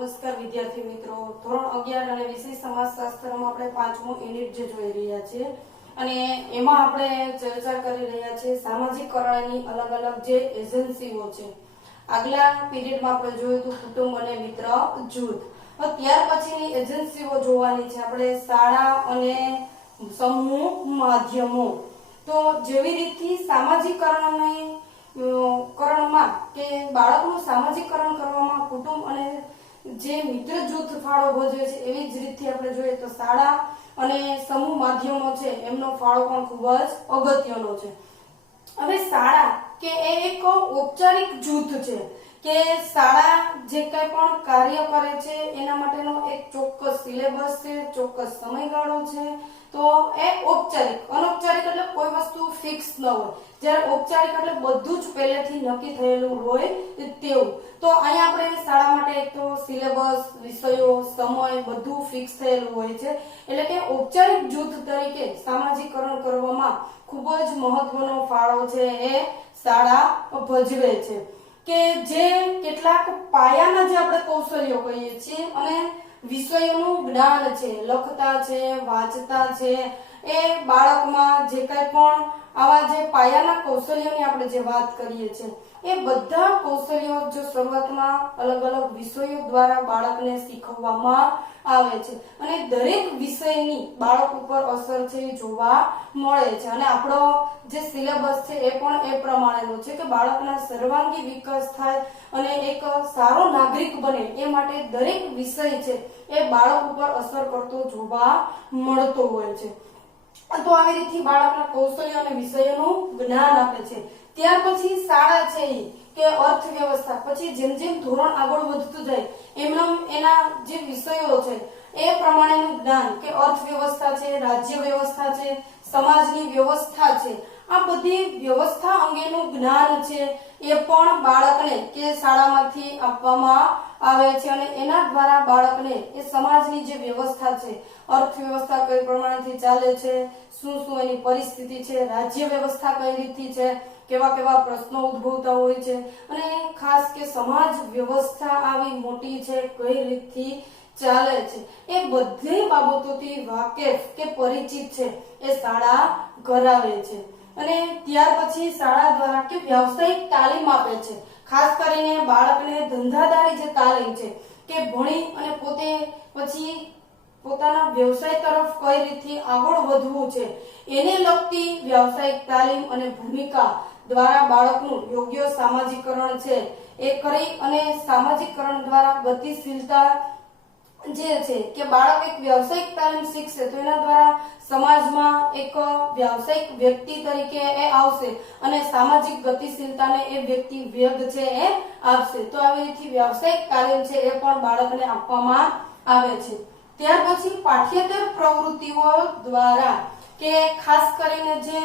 નમસ્કાર વિદ્યાર્થી મિત્રો, ધોરણ 11 અને વિષય સમાજશાસ્ત્રમાં આપણે પાંચમો યુનિટ જે જોઈ રહ્યા છીએ અને એમાં આપણે ચર્ચા કરી રહ્યા છીએ સામાજિકકરણની અલગ અલગ જે એજન્સીઓ છે. આગલા પીરિયડમાં આપણે જોયું હતું કુટુંબ અને મિત્ર જૂથ. ત્યાર પછીની એજન્સીઓ જોવાની છે આપણે શાળા અને સમૂહ માધ્યમો. તો જેવી રીતથી સામાજિકકરણની કરણમાં કે બાળકનું સામાજિકકરણ કરવામાં કુટુંબ અને જે મિત્ર જૂથ ફાળો ભજવે છે, એવી જ રીતથી આપણે જોઈએ તો શાળા અને સમૂહ માધ્યમો છે એમનો ફાળો પણ ખૂબ જ અગત્યનો છે. હવે શાળા કે એ એક ઔપચારિક જૂથ છે કે શાળા જે કંઈ પણ કાર્ય કરે છે એના માટેનો એક ચોક્કસ સિલેબસ છે, ચોક્કસ સમયગાળો છે. તો એ ઔપચારિક. અનૌપચારિક એટલે કોઈ વસ્તુ ફિક્સ ન હોય, જ્યારે ઔપચારિક એટલે બધું જ પહેલેથી નક્કી થયેલું હોય તેવું. તો અહીંયા આપણે શાળા માટે એક તો સિલેબસ, વિષયો, સમય બધું ફિક્સ થયેલું હોય છે. એટલે કે ઔપચારિક જૂથ તરીકે સામાજિકકરણ કરવામાં ખૂબ જ મહત્વનો ફાળો છે એ શાળા ભજવે છે. કે જે કેટલાક પાયાના જે આપણે કૌશલ્યો કહીએ છીએ અને વિષયોનું જ્ઞાન છે, લખતા છે, વાંચતા છે, એ બાળકમાં જે કંઈ પણ આવા જે પાયાના કૌશલ્યોની આપણે જે વાત કરીએ છીએ એ બધા કૌશલ્યો જો શરૂઆતમાં અલગ અલગ વિષયો દ્વારા બાળકને શીખવવામાં આવે છે અને દરેક વિષયની બાળક ઉપર અસર છે જોવા મળે છે. અને આપણો જે સિલેબસ છે એ પણ એ પ્રમાણેનો છે કે બાળકના સર્વાંગી વિકાસ થાય અને એક સારો નાગરિક બને એ માટે દરેક વિષય છે એ બાળક ઉપર અસર કરતો જોવા મળતો હોય છે. તો આવી રીતે બાળકના કૌશલ્ય અને વિષયોનું જ્ઞાન આપે છે. ત્યાર પછી શાળા છે કે અર્થવ્યવસ્થા. પછી જેમ જેમ ધોરણ આગળ વધતું જાય એમ એના જે વિષયો છે એ પ્રમાણેનું જ્ઞાન કે અર્થવ્યવસ્થા છે, રાજ્ય વ્યવસ્થા છે, સમાજની વ્યવસ્થા છે, આ બધી વ્યવસ્થા અંગેનું જ્ઞાન છે એ પણ બાળકને કે શાળામાંથી આપવામાં આવે છે અને એના દ્વારા બાળકને એ સમાજની જે વ્યવસ્થા છે, અર્થવ્યવસ્થા કઈ પ્રમાણેથી ચાલે છે, શું શું એની પરિસ્થિતિ છે, રાજ્ય વ્યવસ્થા કઈ રીતથી છે, કેવા કેવા પ્રશ્નો ઉદ્ભવતા હોય છે અને ખાસ કે સમાજ વ્યવસ્થા આવી મોટી છે કઈ રીતથી ચાલે છે, એ બધી બાબતોથી વાકેફ કે પરિચિત છે એ શાળા કરાવે છે. અને ત્યાર પછી શાળા દ્વારા કે વ્યવસાયિક તાલીમ આપે છે. ખાસ કરીને બાળકને ધંધાદારી જે તાલીમ છે કે ભણી અને પોતે પછી પોતાના વ્યવસાય તરફ કઈ રીતે આગળ વધવું છે એને લગતી વ્યવસાયિક તાલીમ અને ભૂમિકા દ્વારા બાળકનું યોગ્ય સામાજિકકરણ છે એ કરી અને સામાજિકકરણ દ્વારા ગતિશીલતા જે છે કે બાળક એક વ્યવસાયિક તાલીમ શીખશે તો એના દ્વારા સમાજમાં એક વ્યવસાયિક વ્યક્તિ તરીકે એ આવશે અને સામાજિક ગતિશીલતાને એ વ્યક્તિ વેગ છે એ આપશે. તો આવી રીતે વ્યવસાયિક તાલીમ છે એ પણ બાળકને આપવામાં આવે છે. ત્યાર પછી પાઠ્યેતર પ્રવૃત્તિઓ દ્વારા કે ખાસ કરીને જે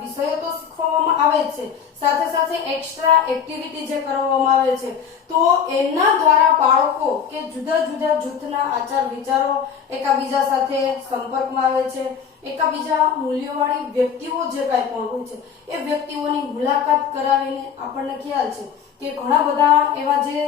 વિષયો તો શીખવવામાં આવે છે, સાથે સાથે એક્સ્ટ્રા એક્ટિવિટી જે કરવામાં આવે છે, તો એના દ્વારા બાળકો કે જુદા જુદા જૂથના આચાર વિચારો એકાબીજા સાથે સંપર્કમાં આવે છે. એકાબીજા મૂલ્યવાળી વ્યક્તિઓ જે કાંઈ પણ હોય છે એ વ્યક્તિઓની મુલાકાત કરાવીને આપણને ખ્યાલ છે કે ઘણા બધા એવા જે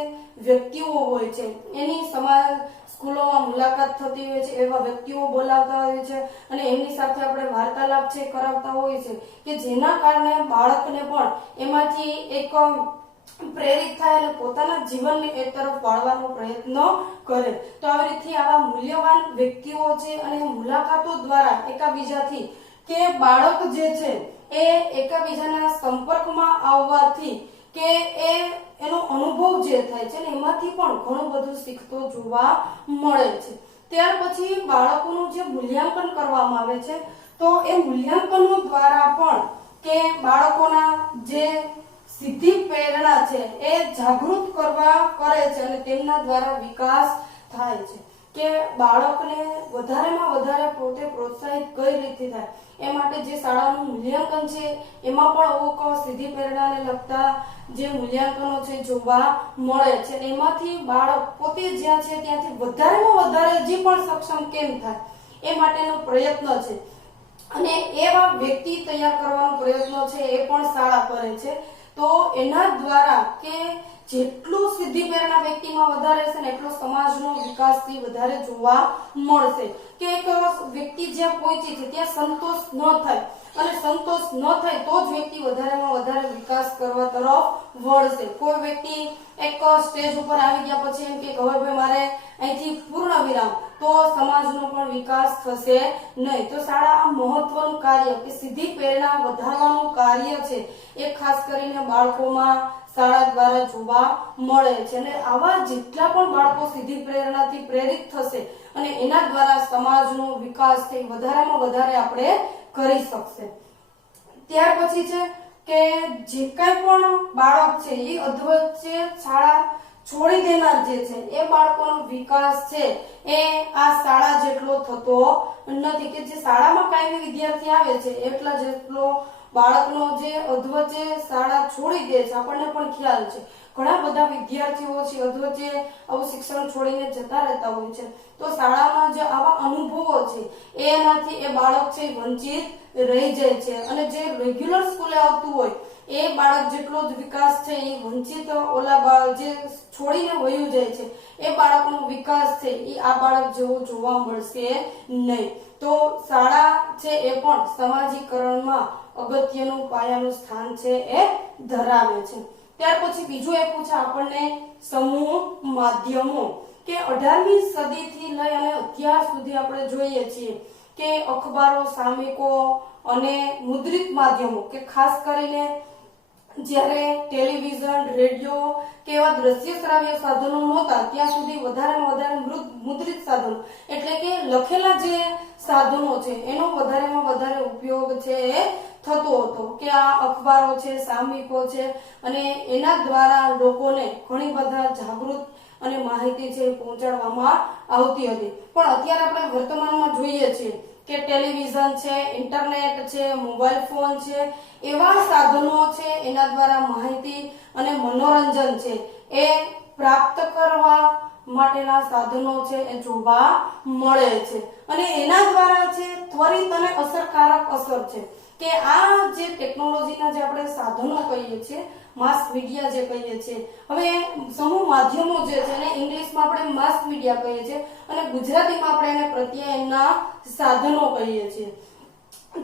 વ્યક્તિઓ હોય છે એની સમાજ સ્કૂલોમાં મુલાકાત થતી હોય છે, એવા વ્યક્તિઓ બોલાવતા હોય છે અને એમની સાથે આપણે વાર્તાલાપ છે કરાવતા હોય છે કે જેના કારણે બાળકને પણ એમાંથી એક પ્રેરિત થાય અને પોતાના જીવનને એ તરફ વાળવાનો પ્રયત્ન કરે. તો આવી રીતે આવા મૂલ્યવાન વ્યક્તિઓ છે અને મુલાકાતો દ્વારા એકાબીજાથી કે બાળક જે છે એ એકાબીજાના સંપર્કમાં આવવાથી કે એનો અનુભવ જે થાય છે ને એમાંથી પણ ઘણું બધું શીખતો જોવા મળે છે. ત્યાર પછી બાળકોનું જે મૂલ્યાંકન કરવામાં આવે છે તો એ મૂલ્યાંકનો દ્વારા પણ કે બાળકોના જે સિદ્ધિ પ્રેરણા છે એ જાગૃત કરવા કરે છે અને તેમના દ્વારા વિકાસ થાય છે કે બાળકને વધારેમાં વધારે પોતે પ્રોત્સાહિત કઈ રીતે થાય એ માટે જે શાળાનું મૂલ્યાંકન છે એમાં પણ અમુક સિદ્ધિ પ્રેરણાને લગતા જે મૂલ્યાંકનો છે જોવા મળે છે. એમાંથી બાળક પોતે જ્યાં છે ત્યાંથી વધારેમાં વધારે હજી પણ સક્ષમ કેમ થાય એ માટેનો પ્રયત્ન છે અને એવા વ્યક્તિ તૈયાર કરવાનો પ્રયત્ન છે એ પણ શાળા કરે છે. તો એના દ્વારા કે જેટલું સિદ્ધિ પ્રેરણા વ્યક્તિમાં વધારે હશે ને એટલો સમાજનો વિકાસથી વધારે જોવા મળશે. કે એક વ્યક્તિ જ્યાં પહોંચી છે ત્યાં સંતોષ ન થાય અને સંતોષ ન થાય તો જ વ્યક્તિ વધારેમાં વધારે વિકાસ કરવા તરફ વળશે. કોઈ વ્યક્તિ એક સ્ટેજ ઉપર આવી ગયા પછી એમ કે હવે ભાઈ મારે અહીંથી પૂર્ણ વિરામ, તો સમાજનો પણ વિકાસ થશે નહીં. તો શાળા આ મહત્વનું કાર્ય કે સીધી પ્રેરણા વધારવાનું કાર્ય છે એ ખાસ કરીને બાળકોમાં શાળા દ્વારા જોવા મળે છે. અને આવા જેટલા પણ બાળકો સીધી પ્રેરણાથી પ્રેરિત થશે અને એના દ્વારા સમાજનો વિકાસ થઈ વધારેમાં વધારે આપણે કરી શકશે. ત્યાર પછી છે કે જે કઈ પણ બાળક છે એ અધવચ્ચે શાળા છોડી દેનાર જે છે એ બાળકોનો વિકાસ છે એ આ શાળા જેટલો થતો નથી. કે જે શાળામાં કાયમી વિદ્યાર્થી આવે છે એટલા જેટલો બાળકનો જે અધવચ્ચે શાળા છોડી દે છે, આપણને પણ ખ્યાલ છે ઘણા બધા વિદ્યાર્થીઓ છે અધવચ્ચે આવું શિક્ષણ છોડીને જતા રહેતા હોય છે. તો શાળામાં જે આવા અનુભવો છે એનાથી એ બાળક છે વંચિત રહી જાય છે અને જે રેગ્યુલર સ્કૂલે આવતું હોય એ બાળક જેટલો જ વિકાસ છે એ વંચિત ઓલા બાળક જે છોડીને વયું જાય છે એ બાળકનો વિકાસ છે એ આ બાળક જેવો જોવા મળશે નહીં. તો શાળા છે એ પણ સમાજીકરણમાં અગત્યનું પાયાનું સ્થાન છે એ ધરાવે છે. ત્યાર પછી બીજું એ પૂછે આપણને સમૂહ માધ્યમો કે 18મી સદીથી લઈ અને અત્યાર સુધી આપણે જોઈએ છીએ કે અખબારો, સામયિકો અને મુદ્રિત માધ્યમો કે ખાસ કરીને જ્યારે ટેલિવિઝન, રેડિયો કે એવા દ્રશ્ય શ્રાવ્ય સાધનો નહોતા ત્યાં સુધી વધારેમાં વધારે મુદ્રિત સાધનો એટલે કે લખેલા જે સાધનો છે એનો વધારેમાં વધારે ઉપયોગ છે એ થતો હતો. કે આ અખબારો છે, સામયિકો છે અને એના દ્વારા લોકોને ઘણી બધા જાગૃત અને માહિતી છે પહોંચાડવામાં આવતી હતી. પણ અત્યારે આપણે વર્તમાનમાં જોઈએ છીએ કે ટેલિવિઝન છે, ઇન્ટરનેટ છે, મોબાઈલ ફોન છે એવા સાધનો છે એના દ્વારા માહિતી અને મનોરંજન છે એ પ્રાપ્ત કરવા માટેના સાધનો છે એ જોવા મળે છે અને એના દ્વારા છે ત્વરિત અને અસરકારક અસર છે. કે આ જે ટેકનોલોજીના જે આપણે સાધનો કહીએ છીએ, માસ મીડિયા જે કહીએ છીએ, હવે સમૂહ માધ્યમો જે છે એને ઇંગ્લિશમાં આપણે માસ મીડિયા કહીએ છીએ અને ગુજરાતીમાં આપણે એને પ્રત્યાયનના સાધનો કહીએ છીએ.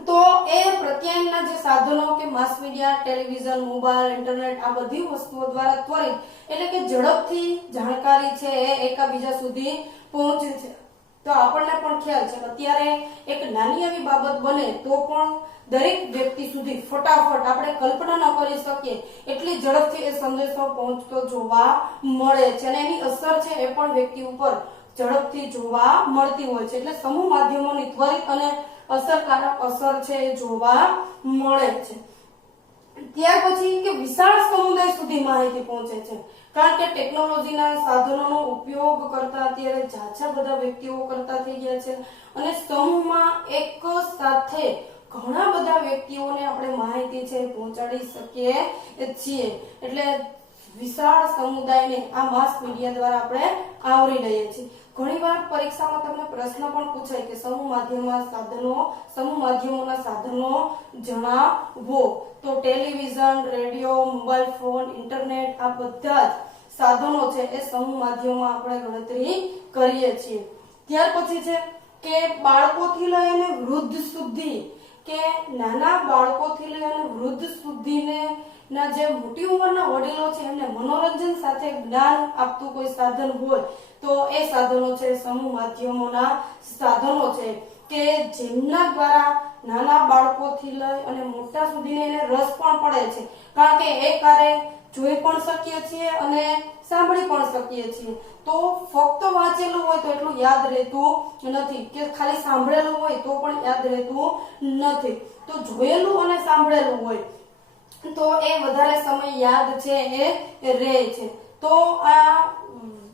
તો એ પ્રત્યાયનના જે સાધનો કે mass media, television, mobile, internet આ બધી વસ્તુઓ દ્વારા ત્વરિત એટલે કે ઝડપથી જાણકારી છે એ એકબીજા સુધી પહોંચે છે. તો આપણને પણ ખ્યાલ છે અત્યારે એક નાની એવી બાબત બને તો પણ દરેક વ્યક્તિ સુધી ફટાફટ આપણે કલ્પના ન કરી શકીએ એટલી ઝડપથી એ સંદેશો પહોંચતો જોવા મળે છે અને એની અસર છે એ પણ વ્યક્તિ ઉપર ઝડપથી જોવા મળતી હોય છે. એટલે સમૂહ માધ્યમોની ત્વરિત અને અસરકારક અસર છે એ જોવા મળે છે. ત્યાર પછી કે વિશાળ સમુદાય સુધી માહિતી પહોંચે છે કારણ કે ટેકનોલોજીના સાધનોનો ઉપયોગ કરતા અત્યારે ઝાઝા બધા વ્યક્તિઓ કરતા થઈ ગયા છે અને સમૂહમાં એક સાથે ઘણા બધા વ્યક્તિઓને આપણે માહિતી છે પહોંચાડી શકીએ છીએ. એટલે વિશાળ સમુદાયને આ માસ મીડિયા દ્વારા આપણે આવરી લઈએ છીએ. ઘણીવાર પરીક્ષામાં તમને પ્રશ્ન પણ પૂછાય કે સમૂહ માધ્યમોના સાધનો જણાવો. તો television, radio, mobile phone, internet આ બધા જ સાધનો છે એ સમૂહ માધ્યમમાં આપણે ગણતરી કરીએ છીએ. ત્યાર પછી છે કે બાળકોથી લઈને વૃદ્ધ સુધી કે નાના બાળકોથી લઈને વૃદ્ધ સુધીને ના જે મોટી ઉંમરના વડીલો છે એમને મનોરંજન સાથે જ્ઞાન આપતું કોઈ સાધન હોય તો એ સાધનો છે સમૂહ માધ્યમોના સાધનો છે કે જેમના દ્વારા નાના બાળકોથી લઈ અને મોટા સુધીને એને રસ પણ પડે છે કારણ કે એ કાર્ય જોઈ પણ શકીએ છીએ અને સાંભળી પણ શકીએ છીએ. તો ફક્ત વાંચેલું હોય તો એટલું યાદ રહેતું નથી કે ખાલી સાંભળેલું હોય તો પણ યાદ રહેતું નથી. તો જોયેલું અને સાંભળેલું હોય તો એ વધારે સમય યાદ છે એ રહે છે. તો આ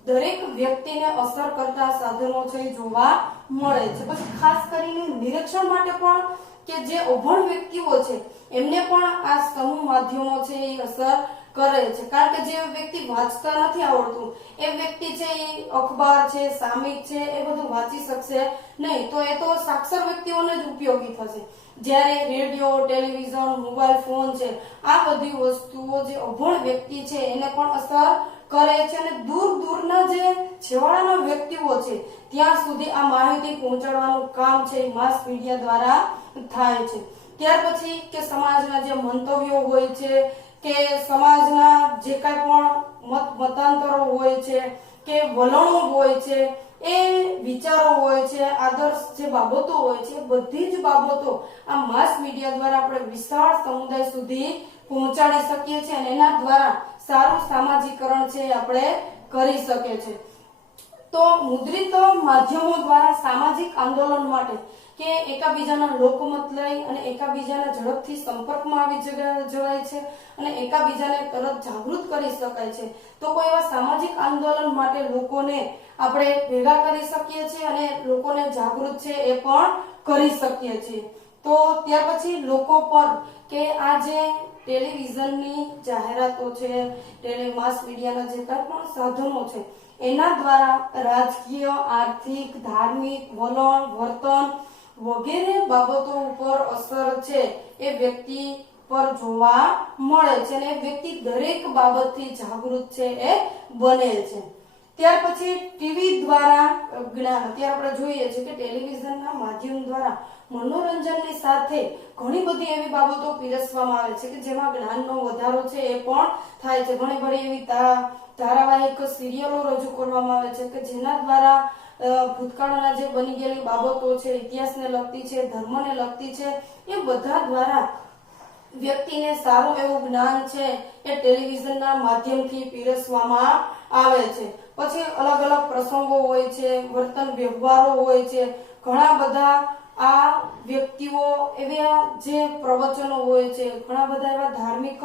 દરેક વ્યક્તિને અસર કરતા સાધનો છે જોવા મળે છે. પછી ખાસ કરીને નિરીક્ષણ માટે પણ કે જે અભણ વ્યક્તિઓ છે એમને પણ આ સમૂહ માધ્યમો છે એ અસર કરે છે કારણ કે જે વ્યક્તિ વાંચતા નથી આવડતું એ વ્યક્તિ છે એ અખબાર છે, સામયિક છે એ બધું વાંચી શકશે નહીં. તો એ તો સાક્ષર વ્યક્તિઓને જ ઉપયોગી થશે. જ્યારે રેડિયો, ટેલિવિઝન, મોબાઈલ ફોન છે, આ બધી વસ્તુઓ જે અભણ વ્યક્તિ છે એને પણ અસર કરે છે અને દૂર દૂરના જે છેવાડાના વ્યક્તિઓ છે ત્યાં સુધી આ માહિતી પહોંચાડવાનું કામ છે એ માસ મીડિયા દ્વારા થાય છે. ત્યાર પછી કે સમાજના જે મંતવ્યો હોય છે કે સમાજના જે કાંઈ પણ મતાંતરો હોય છે કે વલણો હોય છે, એ વિચારો હોય છે, આદર્શ જે બાબતો હોય છે, બધી જ બાબતો આ માસ મીડિયા દ્વારા આપણે વિશાળ સમુદાય સુધી પહોંચાડી શકીએ છીએ અને એના દ્વારા સારું સામાજિકરણ છે આપણે કરી શકીએ છીએ. તો મુદ્રિત માધ્યમો દ્વારા સામાજિક આંદોલન માટે કે એકાબીજાના લોકમત લઈ અને એકાબીજાના ઝડપથી સંપર્કમાં આવી જવાય છે અને એકાબીજાને તરત જાગૃત કરી શકાય છે. તો કોઈ એવા સામાજિક આંદોલન માટે લોકોને આપણે ભેગા કરી શકીએ છીએ અને લોકોને જાગૃત છે એ પણ કરી શકીએ છીએ. તો ત્યાર પછી લોકો પર કે આ જે ટેલિવિઝનની જાહેરાતો છે, માસ મીડિયાના જે કંઈ પણ સાધનો છે એના દ્વારા રાજકીય, આર્થિક, ધાર્મિક, વલણ, વર્તન વગેરે બાબતો ઉપર અસર છે એ વ્યક્તિ પર જોવા મળે છે અને વ્યક્તિ દરેક બાબતથી જાગૃત છે એ બને છે. ત્યાર પછી ટીવી દ્વારા જ્ઞાન. અત્યારે આપણે જોઈએ છે કે ટેલિવિઝનના માધ્યમ દ્વારા મનોરંજનની સાથે ઘણી બધી એવી બાબતો પીરસવામાં આવે છે કે જેમાં જ્ઞાનનો વધારો છે એ પણ થાય છે. ઘણી બધી એવી ધારાવાહિક સિરિયલો રજૂ કરવામાં આવે છે કે જેના દ્વારા ભૂતકાળના જે બની ગયેલી બાબતો છે, ઇતિહાસને લગતી છે, ધર્મને લગતી છે, એ બધા દ્વારા વ્યક્તિને સારું એવું જ્ઞાન છે એ ટેલિવિઝનના માધ્યમથી પીરસવામાં આવે છે. પછી અલગ અલગ પ્રસંગો હોય છે, વર્તન વ્યવહારો હોય છે, ઘણા બધા આ વ્યક્તિઓ એવા જે પ્રવચનો હોય છે, ઘણા બધા એવા ધાર્મિક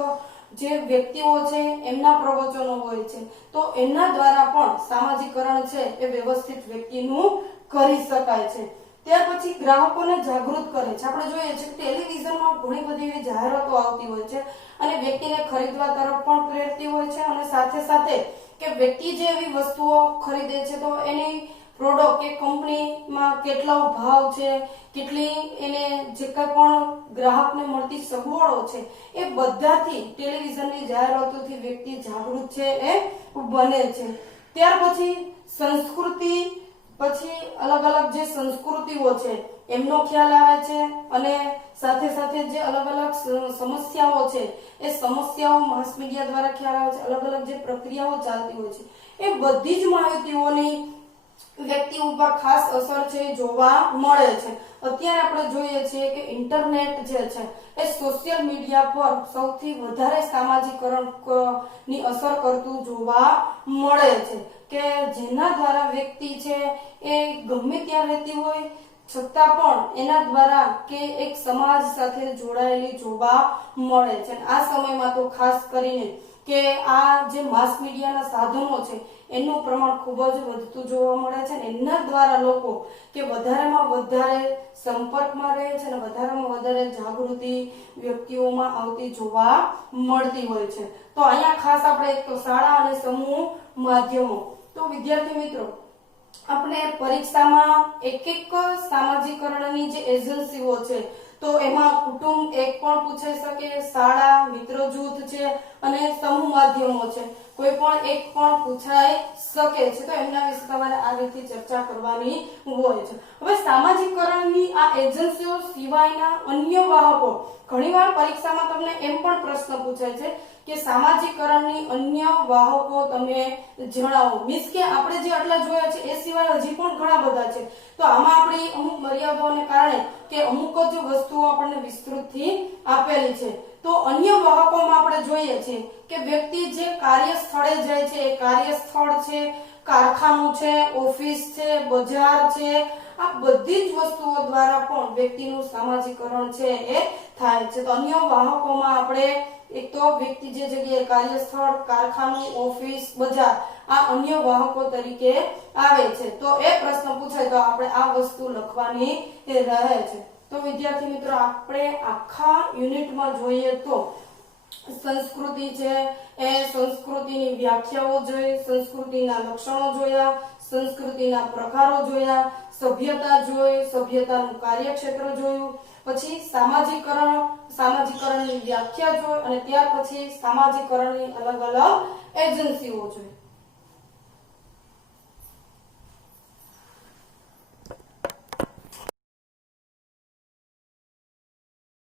જે વ્યક્તિઓ છે એમના પ્રવચનો હોય છે, તો એમના દ્વારા પણ સામાજિકરણ છે એ વ્યવસ્થિત વ્યક્તિનું કરી શકાય છે. ત્યાર પછી ગ્રાહકોને જાગૃત કરે છે. આપણે જોઈએ છે કે ટેલિવિઝનમાં ઘણી બધી એવી જાહેરાતો આવતી હોય છે અને વ્યક્તિને ખરીદવા તરફ પણ પ્રેરતી હોય છે અને સાથે સાથે કે વ્યક્તિ જે એવી વસ્તુઓ ખરીદે છે તો એની પ્રોડક્ટ કે કંપનીમાં કેટલો ભાવ છે, કેટલી એને જે કંઈ પણ ગ્રાહકને મળતી સગવડો છે, એ બધાથી ટેલિવિઝનની જાહેરાતોથી વ્યક્તિ જાગૃત છે એ બને છે. ત્યાર પછી સંસ્કૃતિ, પછી અલગ અલગ જે સંસ્કૃતિઓ છે એમનો ખ્યાલ આવે છે અને સાથે સાથે જે અલગ અલગ સમસ્યાઓ છે એ સમસ્યાઓ માસ મીડિયા દ્વારા ખ્યાલ આવે છે. અલગ અલગ જે પ્રક્રિયાઓ ચાલતી હોય છે એ બધી જ માહિતીઓની વ્યક્તિ ઉપર ખાસ અસર છે જોવા મળે છે. અત્યારે આપણે જોઈએ છીએ કે ઇન્ટરનેટ જે છે એ સોશિયલ મીડિયા પર સૌથી વધારે સામાજિકરણ ની અસર કરતું જોવા મળે છે કે જેના દ્વારા વ્યક્તિ છે એ ગમે ત્યાં રહેતી હોય છતાં પણ એના દ્વારા કે એક સમાજ સાથે જોડાયેલી જોવા મળે છે. આ સમયમાં તો ખાસ કરીને કે આ જે માસ મીડિયાના સાધનો છે એનું પ્રમાણ ખૂબ જ વધતું જોવા મળે છે અને એના દ્વારા લોકો કે વધારેમાં વધારે સંપર્કમાં રહે છે અને વધારેમાં વધારે જાગૃતિ વ્યક્તિઓમાં આવતી જોવા મળતી હોય છે. તો અહીંયા ખાસ આપણે એક તો શાળા અને સમૂહ માધ્યમો. તો વિદ્યાર્થી મિત્રો, આપણે પરીક્ષામાં એક સામાજિકરણની જે એજન્સીઓ છે તો એમાં કુટુંબ એક પણ પૂછાઈ શકે, શાળા, મિત્ર જૂથ છે અને સમૂહ માધ્યમો છે, કોઈ પણ એક પણ પૂછાઈ શકે છે. તો એમના વિશે તમારે આ રીતે ચર્ચા કરવાની હોય છે. હવે સામાજિકરણની આ એજન્સીઓ સિવાયના અન્ય વાહકો, ઘણીવાર પરીક્ષામાં તમને એમ પણ પ્રશ્ન પૂછાય છે કે સામાજિકરણની અન્ય વાહકો તમે જણાવો. મીન્સ કે આપણે જે આટલા જોયા છે એ સિવાય હજી પણ ઘણા બધા છે. તો આમાં આપણી અમુક મર્યાદાઓને કારણે કે અમુક જ વસ્તુઓ આપણને વિસ્તૃતથી આપેલી છે. તો અન્ય વાહકોમાં આપણે જોઈએ છીએ કે વ્યક્તિ જે કાર્ય સ્થળે જાય છે, એ કાર્યસ્થળ છે, કારખાનું છે, ઓફિસ છે, બજાર છે, આ બધી જ વસ્તુઓ દ્વારા પણ વ્યક્તિનું સામાજિકરણ છે એ થાય છે. તો અન્ય વાહકોમાં આપણે એક તો વ્યક્તિ જે જગ્યાએ કાર્યસ્થળ, કારખાનું, ઓફિસ, બજાર, આ અન્ય વાહકો તરીકે આવે છે. તો એ પ્રશ્ન પૂછાય તો આપણે આ વસ્તુ લખવાની રહે છે. તો વિદ્યાર્થી મિત્રો, આપણે આખા યુનિટમાં જોઈએ તો સંસ્કૃતિ છે એ સંસ્કૃતિની વ્યાખ્યાઓ જોઈ, સંસ્કૃતિના લક્ષણો જોયા, સંસ્કૃતિના પ્રકારો જોયા, સભ્યતા જોઈ, સભ્યતાનું કાર્યક્ષેત્ર જોયું, પછી સામાજિકરણની વ્યાખ્યા જોઈ અને ત્યાર પછી સામાજિકરણની અલગ અલગ એજન્સીઓ જોઈ.